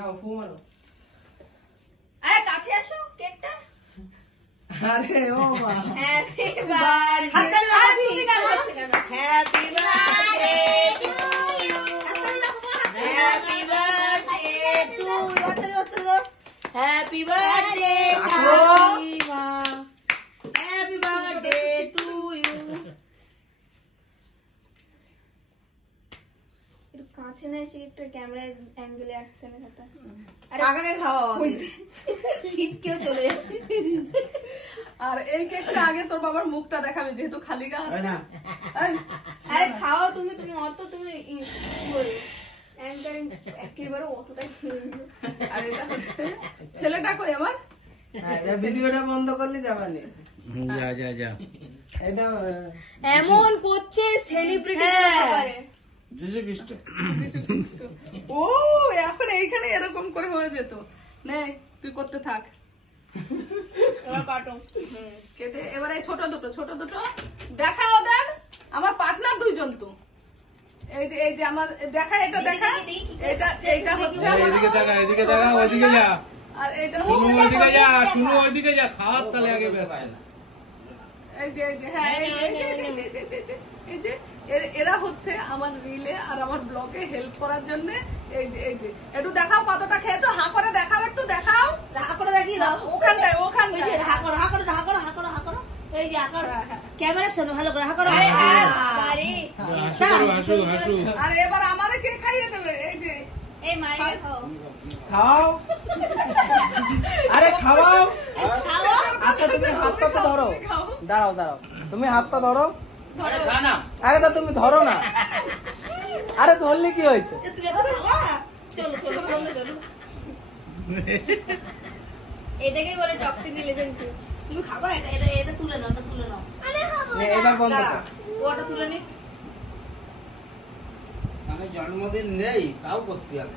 নাও ফু মারো। আরে কাছে আসো কেকটা। আরে ও মা হ্যাপি বার্থডে। হাত তালি দাও তুমি গান করতে কেন? Happy birthday to you. Happy birthday to you. Happy birthday কাকিমা। Happy birthday to you. একটু কাছে না এসে একটু ক্যামেরা অ্যাঙ্গেলে আসছে না কথা। আরে আগে খাও ছিটকেও চলে যাচ্ছে। আর এই কেকটা আগে তোর বাবার মুখটা দেখাবি যেহেতু খালি গা হয় না আরে খাও তুমি তুমি অত তুমি একেবারে অতটাই খেয়ে নিও। আর এটা হচ্ছে ছেলেটা কই আমার এটা ভিডিওটা বন্ধ করলে যাবে না যা যা যা এটা এমন করছে সেলিব্রিটি পারে। যিশু খ্রিস্ট ও এখন এইখানে এরকম করে হয়ে যেত নে তুই করতে থাক এবার কাটো। কেটে এবারে ছোট দুটো দেখা ওদের আমার পার্টনার দুইজন তো এই যে আমার দেখা এটা দেখা এটা এইটা হচ্ছে আমার এদিকে তাকা ওইদিকে যা আর এটা শুনু ওইদিকে যা শুনু ওইদিকে যা খাওয়ার তালে আগে ব্যস্ত এই যে হ্যাঁ এই যে এরা হচ্ছে আমার রিলে আর আমার ব্লগে হেল্প করার জন্য এই যে একটু দেখাও কতটা খেয়েছো হা করে দেখাও একটু দেখাও হা করে দেখিয়ে দাও। ওখানটায় হা করো হা করো হা করো হা করো হা করো। এই যে হা করো ক্যামেরা শোনো ভালো করে হা করো। আরে হাসু হাসু আর এবার আমারে কে খাইয়ে দেবে এই যে এই মারিয়ে খাও খাও আরে খাওয়াও খাও। আচ্ছা তুমি হাতটা তো ধরো খাও দাঁড়াও তুমি হাতটা ধরো আরে খানা আরে তা তুমি ধরো না আরে ধরলে কি হয়েছে তুমি এখন খাবা। চলো চলো চলো চলো। এটাকেই বলে টক্সিক রিলেশনশিপ। তুমি খাবা এটা এটা এটা তুলে নাও এটা তুলে নাও। আমি খাবো নে, এবার বন্ধ কর ওটা তুলে নি। জন্মদিন নেই তাও করতে হবে